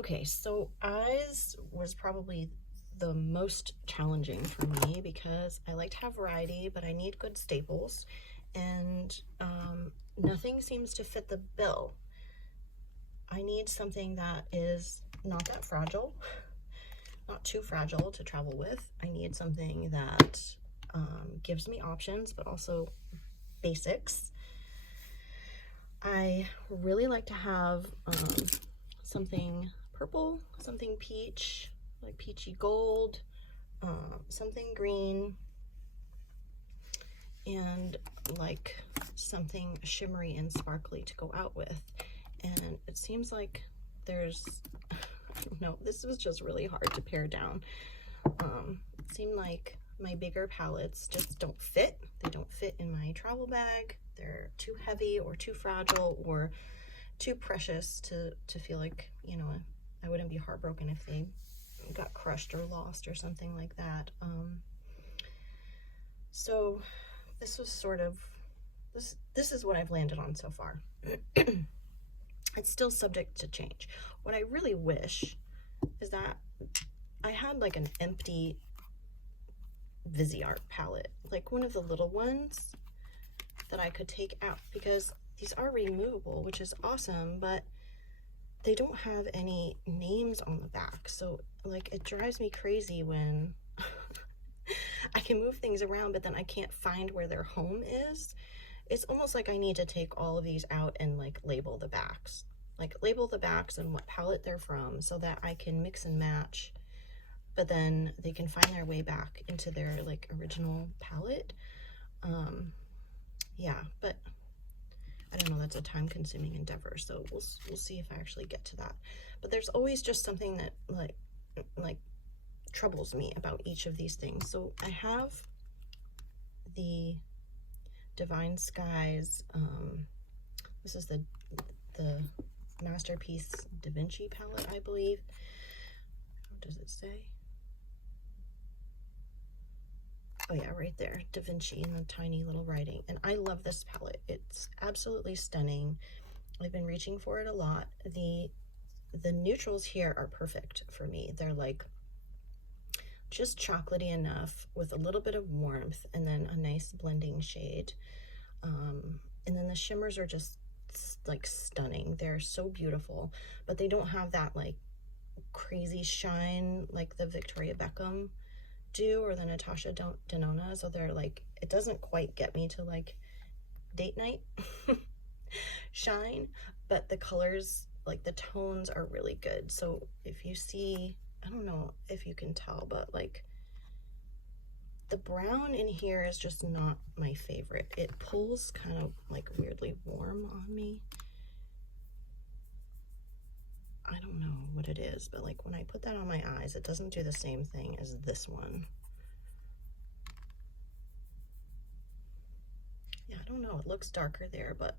Okay, so eyes was probably the most challenging for me because I like to have variety, but I need good staples, and nothing seems to fit the bill. I need something that is not that fragile, not too fragile to travel with. I need something that gives me options, but also basics. I really like to have something purple, something peach, like peachy gold, something green, and like something shimmery and sparkly to go out with. And it seems like there's, I don't know, this was just really hard to pare down. It seemed like my bigger palettes just don't fit. They don't fit in my travel bag. They're too heavy or too fragile or too precious to feel like, you know, I wouldn't be heartbroken if they got crushed or lost or something like that. So this was sort of, this is what I've landed on so far. It's still subject to change. What I really wish is that I had like an empty Viseart palette, like one of the little ones that I could take out, because these are removable, which is awesome, but they don't have any names on the back. So like it drives me crazy when I can move things around, but then I can't find where their home is. It's almost like I need to take all of these out and like label the backs. Like label the backs and what palette they're from so that I can mix and match, but then they can find their way back into their like original palette. Yeah, but I don't know, that's a time-consuming endeavor, so we'll see if I actually get to that. But there's always just something that like troubles me about each of these things. So I have the Divine Skies. This is the Masterpiece Da Vinci palette, I believe. What does it say? Oh yeah, right there, Da Vinci in the tiny little writing. And I love this palette. It's absolutely stunning. I've been reaching for it a lot. The neutrals here are perfect for me. They're like just chocolatey enough with a little bit of warmth and then a nice blending shade. And then the shimmers are just like stunning. They're so beautiful, but they don't have that like crazy shine like the Victoria Beckham do or the Natasha Denona. So they're like, it doesn't quite get me to like date night shine, but the colors, like the tones are really good. So if you see, I don't know if you can tell, but like the brown in here is just not my favorite. It pulls kind of like weirdly warm on me. I don't know what it is, but like when I put that on my eyes, it doesn't do the same thing as this one. Yeah, I don't know, it looks darker there, but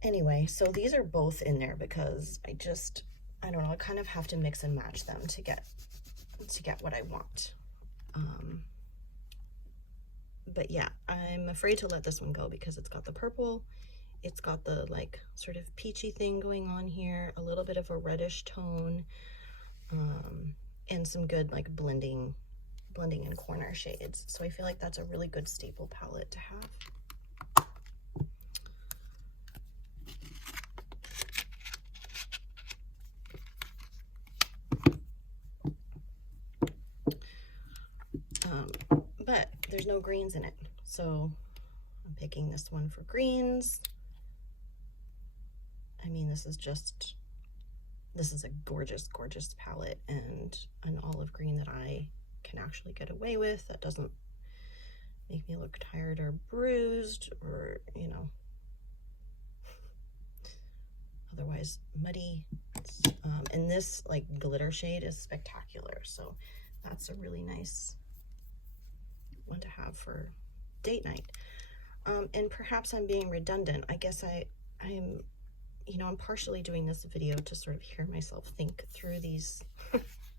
anyway, so these are both in there because I don't know, I kind of have to mix and match them to get what I want. But yeah, I'm afraid to let this one go because it's got the purple, it's got the like sort of peachy thing going on here, a little bit of a reddish tone, and some good like blending in corner shades. So I feel like that's a really good staple palette to have. But there's no greens in it, so I'm picking this one for greens. I mean, this is a gorgeous, gorgeous palette, and an olive green that I can actually get away with, that doesn't make me look tired or bruised or, you know, otherwise muddy. And this like glitter shade is spectacular, so that's a really nice one to have for date night. And perhaps I'm being redundant. I guess I'm you know, I'm partially doing this video to sort of hear myself think through these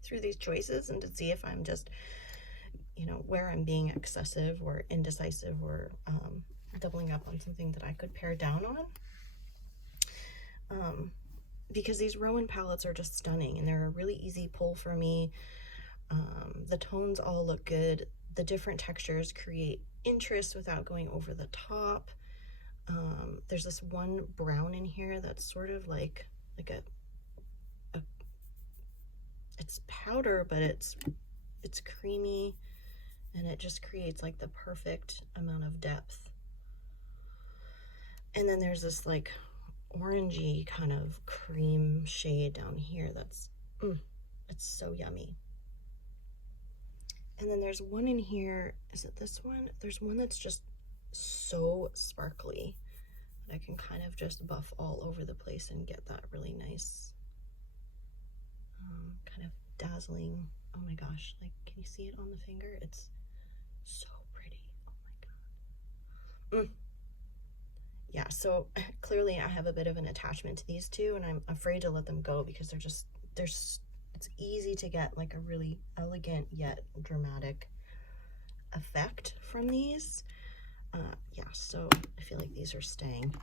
through these choices and to see if I'm just, you know, where I'm being excessive or indecisive or doubling up on something that I could pare down on. because these Rowan palettes are just stunning and they're a really easy pull for me. The tones all look good. The different textures create interest without going over the top. There's this one brown in here that's sort of like a it's powder, but it's creamy, and it just creates like the perfect amount of depth. And then there's this like orangey kind of cream shade down here that's it's so yummy. And then there's one in here, is it this one? There's one that's just so sparkly that I can kind of just buff all over the place and get that really nice kind of dazzling, oh my gosh, like, can you see it on the finger? It's so pretty, oh my god. Yeah, so clearly I have a bit of an attachment to these two, and I'm afraid to let them go because it's easy to get like a really elegant yet dramatic effect from these. Yeah, so I feel like these are staying.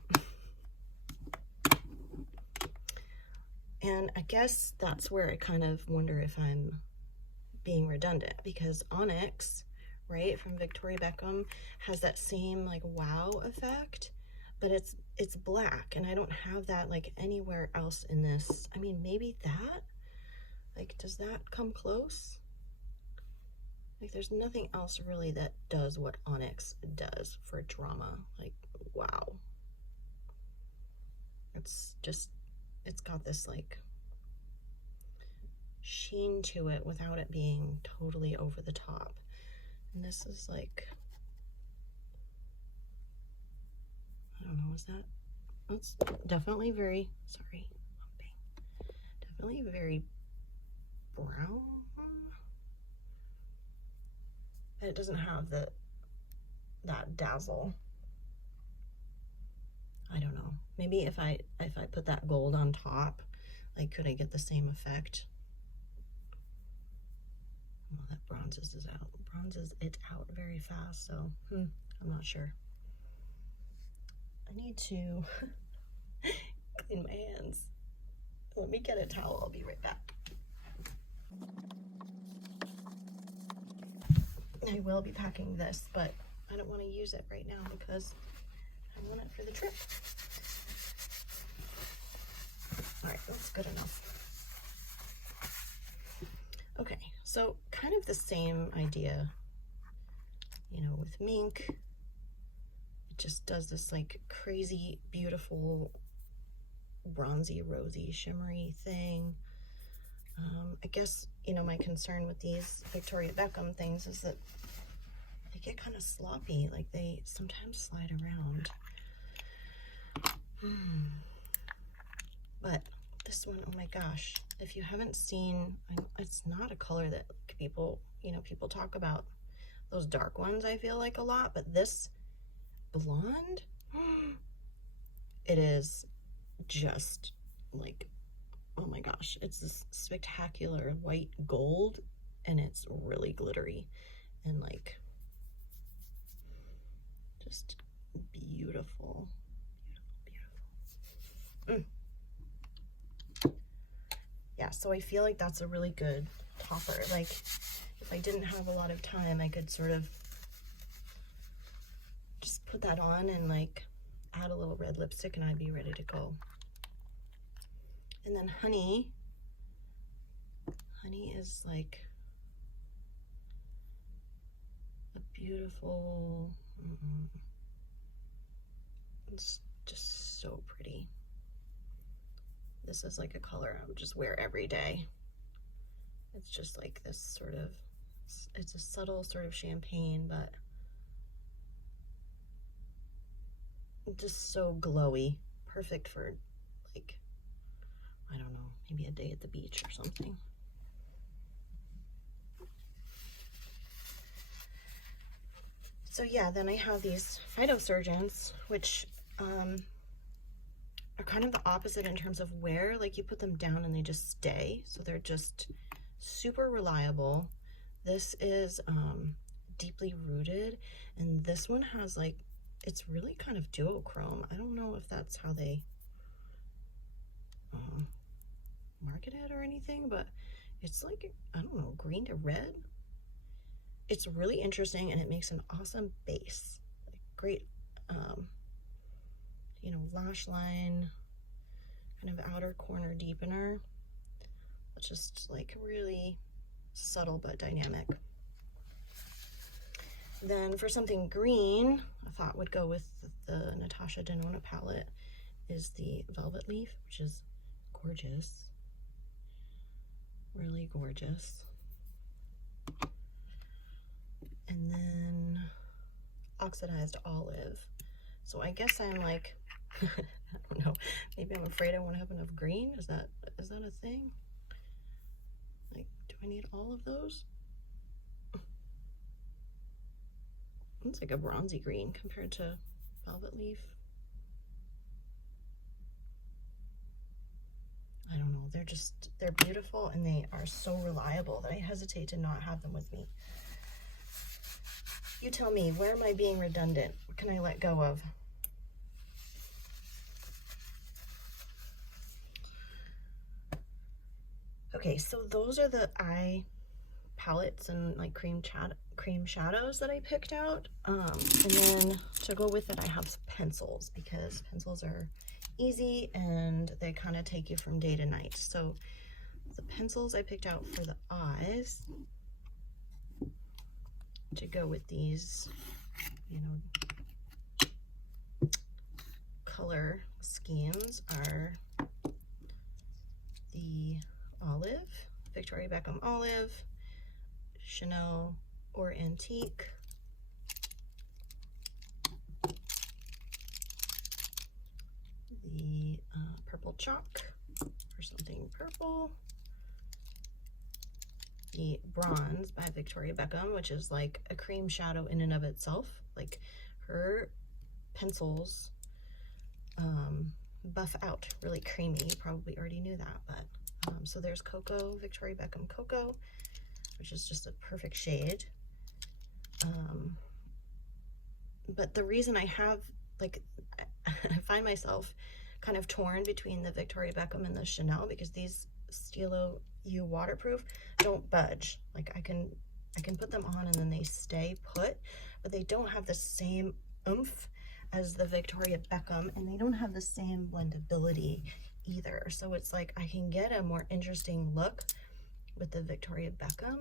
And I guess that's where I kind of wonder if I'm being redundant, because Onyx, right, from Victoria Beckham, has that same like wow effect, but it's black, and I don't have that like anywhere else in this. I mean, maybe that, like, does that come close? Like, there's nothing else really that does what Onyx does for drama. Like, wow. It's just, it's got this like sheen to it without it being totally over the top. And this is like, I don't know, is that, that's definitely very, sorry, definitely very brown, but it doesn't have that dazzle. I don't know, maybe if I put that gold on top, like, could I get the same effect? Well, that bronzes it out very fast, so I'm not sure. I need to clean my hands. Let me get a towel, I'll be right back. I will be packing this, but I don't want to use it right now because I want it for the trip. All right, that's good enough. Okay, so kind of the same idea, you know, with mink. It just does this like crazy, beautiful, bronzy, rosy, shimmery thing. I guess, you know, my concern with these Victoria Beckham things is that they get kind of sloppy, like they sometimes slide around. But this one, oh my gosh, if you haven't seen, it's not a color that people, you know, people talk about those dark ones, I feel like, a lot, but this blonde, it is just like, oh my gosh, it's this spectacular white gold, and it's really glittery and like just beautiful, beautiful. Yeah, so I feel like that's a really good topper. Like, if I didn't have a lot of time, I could sort of just put that on and like add a little red lipstick and I'd be ready to go. And then Honey is like a beautiful, it's just so pretty. This is like a color I would just wear every day. It's just like this sort of, it's a subtle sort of champagne, but just so glowy. Perfect for like, I don't know, maybe a day at the beach or something. So yeah, then I have these phytosurgeons, which are kind of the opposite in terms of wear. Like, you put them down and they just stay, so they're just super reliable. This is deeply rooted, and this one has like, it's really kind of duochrome. I don't know if that's how they in it or anything, but it's like, I don't know, green to red. It's really interesting, and it makes an awesome base. Like great, you know, lash line, kind of outer corner deepener. It's just like really subtle but dynamic. Then for something green, I thought would go with the Natasha Denona palette is the Velvet Leaf, which is gorgeous. Really gorgeous. And then Oxidized Olive. So I guess I'm like, I don't know, maybe I'm afraid I won't have enough green. Is that a thing? Like, do I need all of those? It's like a bronzy green compared to Velvet Leaf. I don't know, they're beautiful, and they are so reliable that I hesitate to not have them with me. You tell me, where am I being redundant? What can I let go of? Okay, so those are the eye palettes and like cream shadows that I picked out. And then to go with it, I have pencils, because pencils are easy and they kind of take you from day to night. So the pencils I picked out for the eyes to go with these, you know, color schemes are the olive, Victoria Beckham olive, Chanel or Antique, the purple chalk for something purple, the bronze by Victoria Beckham, which is like a cream shadow in and of itself. Like her pencils buff out really creamy. You probably already knew that, but so there's Cocoa, Victoria Beckham Cocoa, which is just a perfect shade. But the reason I have, like, I find myself kind of torn between the Victoria Beckham and the Chanel, because these Stilo U waterproof don't budge. Like I can put them on and then they stay put, but they don't have the same oomph as the Victoria Beckham, and they don't have the same blendability either. So it's like I can get a more interesting look with the Victoria Beckham,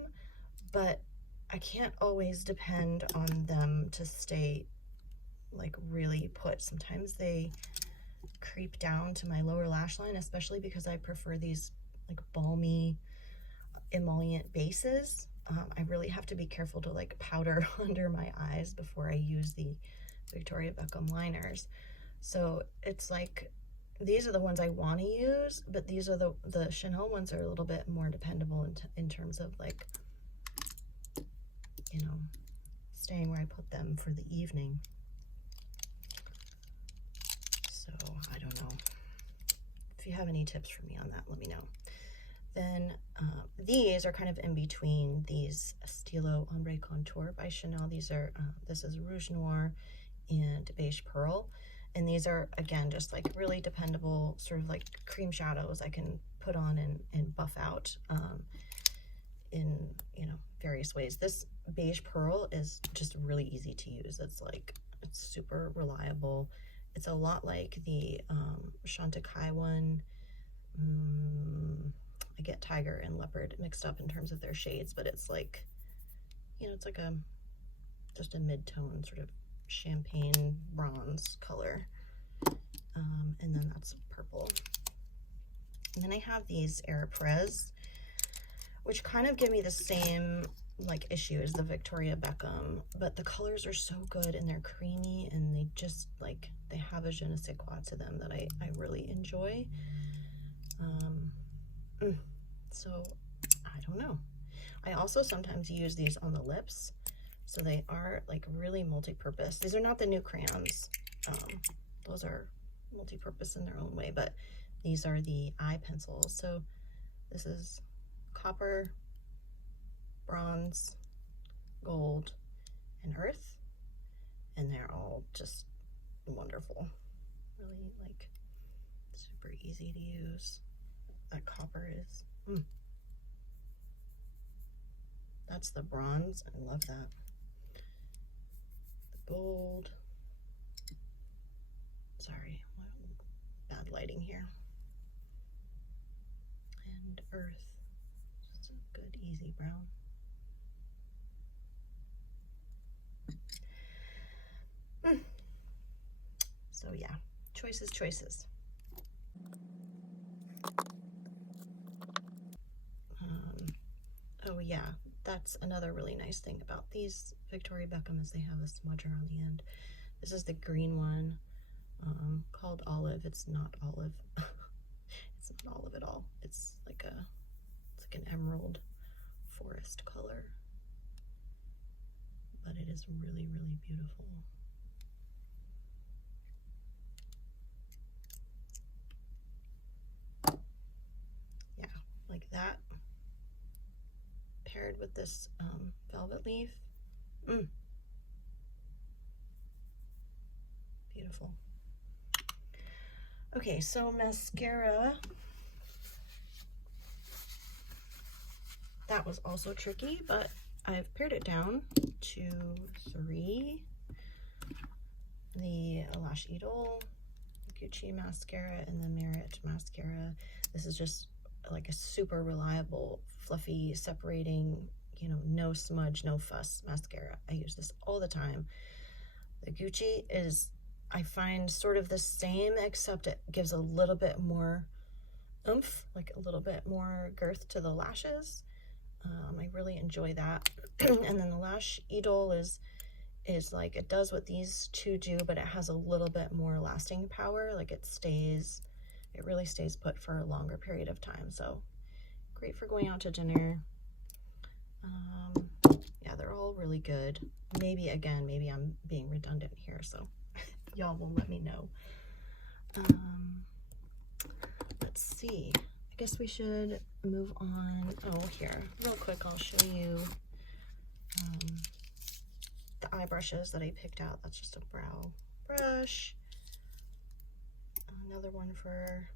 but I can't always depend on them to stay like really put. Sometimes they creep down to my lower lash line, especially because I prefer these like balmy emollient bases. I really have to be careful to like powder under my eyes before I use the Victoria Beckham liners. So it's like, these are the ones I want to use, but these are the Chanel ones are a little bit more dependable in terms of like, you know, staying where I put them for the evening. So I don't know. If you have any tips for me on that, let me know. Then these are kind of in between these Stilo Ombre Contour by Chanel. These are, this is Rouge Noir and Beige Pearl. And these are, again, just like really dependable sort of like cream shadows I can put on and buff out in, you know, various ways. This Beige Pearl is just really easy to use. It's like, it's super reliable. It's a lot like the Chantecaille one. I get Tiger and Leopard mixed up in terms of their shades, but it's like, you know, it's like just a mid-tone sort of champagne bronze color. And then that's purple. And then I have these Aeropress, which kind of give me the same like issue as the Victoria Beckham, but the colors are so good and they're creamy and they just like, they have a je ne sais quoi to them that I really enjoy. So I don't know. I also sometimes use these on the lips, so they are like really multi-purpose. These are not the new crayons. Those are multi-purpose in their own way, but these are the eye pencils. So this is copper, bronze, gold, and earth, and they're all just wonderful. Really like super easy to use. that copper is. That's the bronze. I love that. The gold. Sorry, bad lighting here. And earth. Just a good, easy brown. So yeah, choices. Oh yeah, that's another really nice thing about these Victoria Beckham is they have a smudger on the end. This is the green one, called olive. It's not olive. It's not olive at all. It's like an emerald forest color, but it is really, really beautiful. Yeah, like that, paired with this velvet leaf. Beautiful. Okay, so mascara. That was also tricky, but I've pared it down to 3. The Lash Idol, Gucci mascara, and the Merit mascara. This is just like a super reliable, fluffy, separating, you know, no smudge, no fuss mascara. I use this all the time. The Gucci is, I find, sort of the same, except it gives a little bit more oomph, like a little bit more girth to the lashes. I really enjoy that. And then the Lash Idol is like, it does what these two do, but it has a little bit more lasting power. Like it really stays put for a longer period of time. So great for going out to dinner. Yeah, they're all really good. Maybe I'm being redundant here, so y'all will let me know. Let's see. I guess we should move on. Oh, here, real quick, I'll show you the eye brushes that I picked out. That's just a brow brush. Another one for,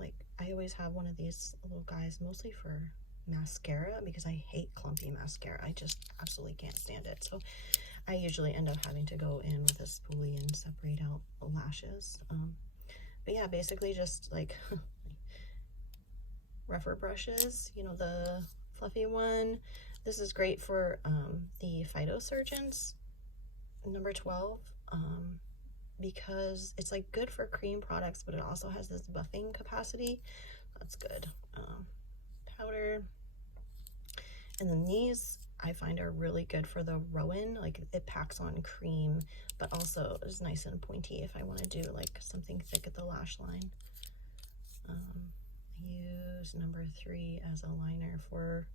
like, I always have one of these little guys, mostly for mascara, because I hate clumpy mascara. I just absolutely can't stand it. So I usually end up having to go in with a spoolie and separate out the lashes. But yeah, basically just like rougher brushes, you know, the fluffy one. This is great for the phytosurgeons, number 12, because it's like good for cream products, but it also has this buffing capacity. That's good. Powder. And then these I find are really good for the Rowan. Like it packs on cream, but also is nice and pointy if I want to do like something thick at the lash line. I use number 3 as a liner for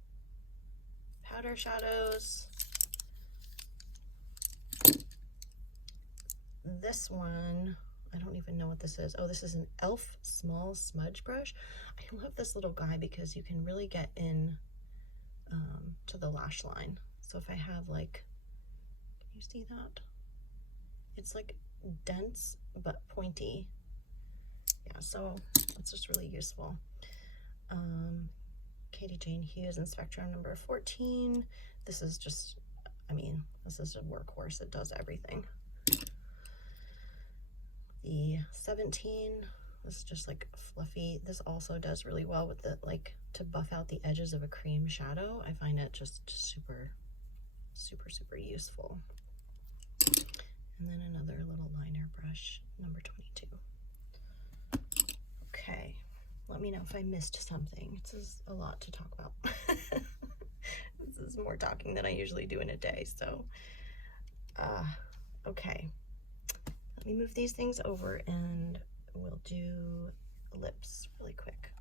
powder shadows. This one, I don't even know what this is. Oh, this is an e.l.f. small smudge brush. I love this little guy because you can really get in to the lash line. So if I have like, can you see that? It's like dense but pointy. Yeah, so it's just really useful. Katie Jane Hughes in Spectrum number 14. This is just, I mean, this is a workhorse. It does everything. The 17, this is just like fluffy. This also does really well with the, like, to buff out the edges of a cream shadow. I find it just super, super, super useful. And then another little liner brush, number 22. Okay, let me know if I missed something. This is a lot to talk about. This is more talking than I usually do in a day, so okay. Let me move these things over and we'll do lips really quick.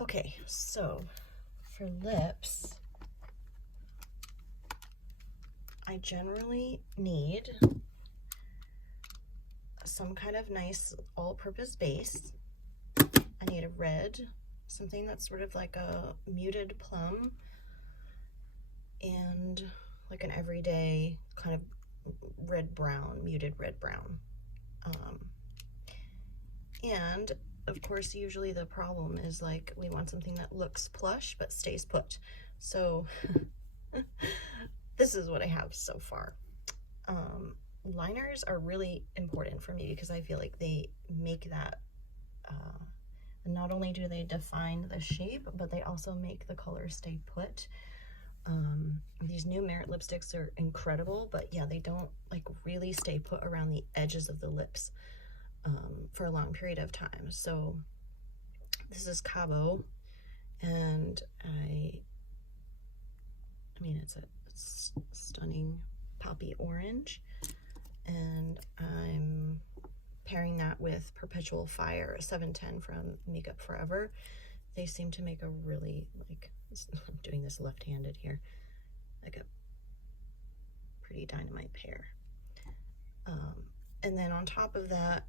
Okay, so for lips, I generally need some kind of nice all-purpose base. I need a red, something that's sort of like a muted plum, and like an everyday kind of red-brown, muted red-brown. And of course, usually the problem is like we want something that looks plush but stays put. So this is what I have so far. Liners are really important for me because I feel like they make that, not only do they define the shape, but they also make the color stay put. These new Merit lipsticks are incredible, but yeah, they don't like really stay put around the edges of the lips for a long period of time. So this is Cabo, and I mean, it's a stunning poppy orange, and I'm pairing that with Perpetual Fire 710 from Makeup Forever. They seem to make a really, like, I'm doing this left-handed here, like a pretty dynamite pair. And then on top of that,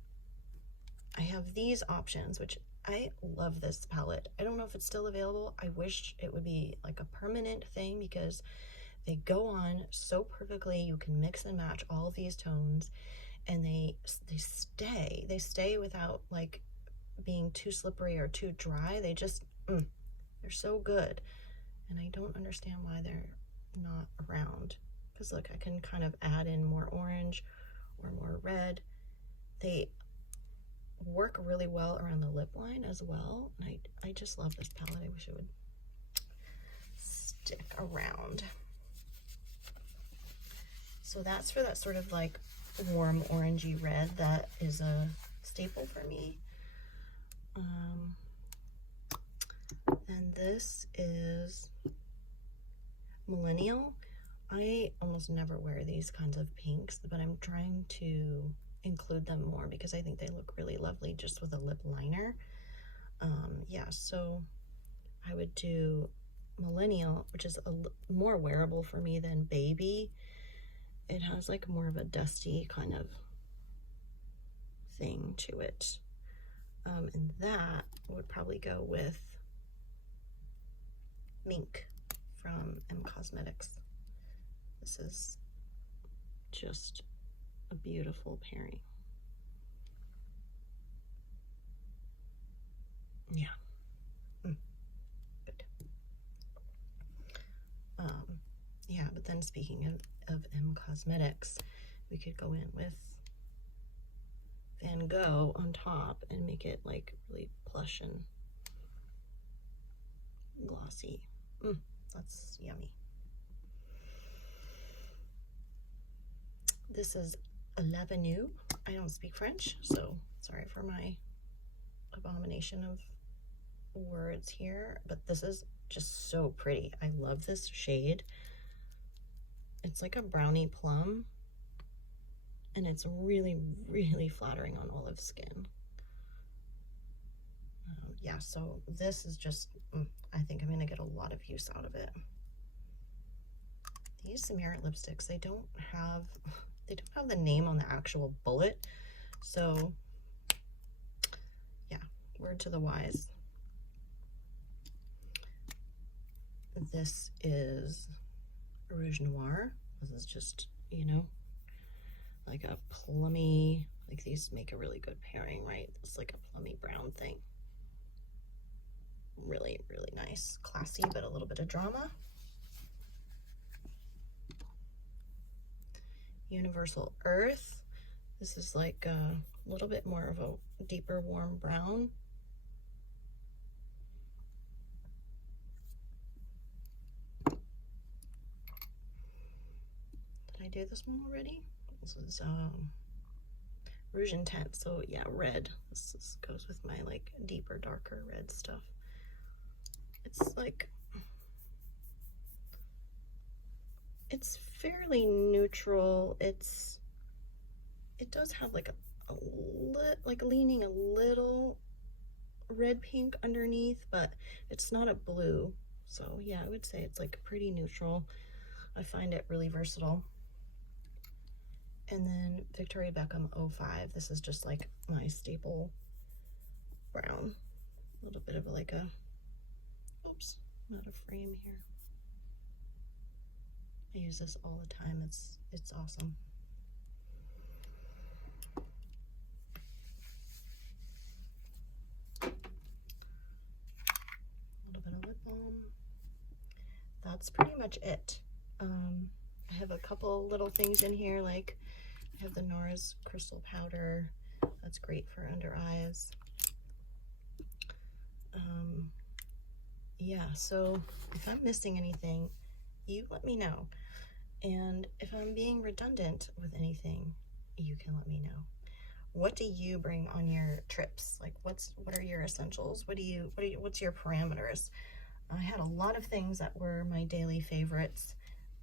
I have these options, which I love this palette. I don't know if it's still available. I wish it would be like a permanent thing because they go on so perfectly. You can mix and match all of these tones, and they stay without like being too slippery or too dry. They just they're so good, and I don't understand why they're not around. Because look, I can kind of add in more orange or more red. They work really well around the lip line as well, and I just love this palette. I wish it would stick around. So that's for that sort of like warm orangey red that is a staple for me. And this is Millennial. I almost never wear these kinds of pinks, but I'm trying to include them more because I think they look really lovely just with a lip liner. Yeah, so I would do Millennial, which is more wearable for me than Baby. It has like more of a dusty kind of thing to it. And that would probably go with Mink from M Cosmetics. This is just a beautiful pairing. Yeah. Good. Yeah, but then speaking of M Cosmetics, we could go in with Van Gogh on top and make it like really plush and glossy. That's yummy. This is L'Avenue. I don't speak French, so sorry for my abomination of words here, but this is just so pretty. I love this shade. It's like a brownie plum, and it's really, really flattering on olive skin. Yeah, so this is just, I think I'm gonna get a lot of use out of it. These Merit lipsticks, they don't have the name on the actual bullet, so yeah, word to the wise. This is Rouge Noir. This is just, you know, like a plummy, like these make a really good pairing, right? It's like a plummy brown thing. Really, really nice. Classy, but a little bit of drama. Universal Earth. This is like a little bit more of a deeper warm brown. Did I do this one already? This is Rouge Intense, so yeah, red. This goes with my like deeper, darker red stuff. It's like, it's fairly neutral. It does have like like leaning a little red pink underneath, but it's not a blue. So yeah, I would say it's like pretty neutral. I find it really versatile. And then Victoria Beckham 05. This is just like my staple brown. A little bit of like a, oops, not a frame here. I use this all the time. It's awesome. A little bit of lip balm. That's pretty much it. I have a couple little things in here, like I have the Nora's Crystal Powder. That's great for under eyes. Yeah, so if I'm missing anything, you let me know. And if I'm being redundant with anything, you can let me know. What do you bring on your trips? Like what are your essentials? What's your parameters? I had a lot of things that were my daily favorites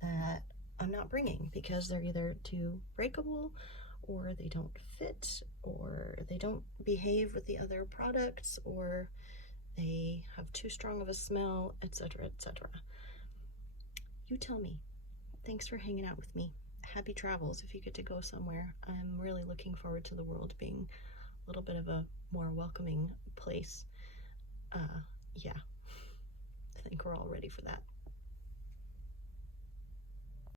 that I'm not bringing because they're either too breakable, or they don't fit, or they don't behave with the other products, or they have too strong of a smell, etc., etc. You tell me. Thanks for hanging out with me. Happy travels if you get to go somewhere. I'm really looking forward to the world being a little bit of a more welcoming place. Yeah, I think we're all ready for that.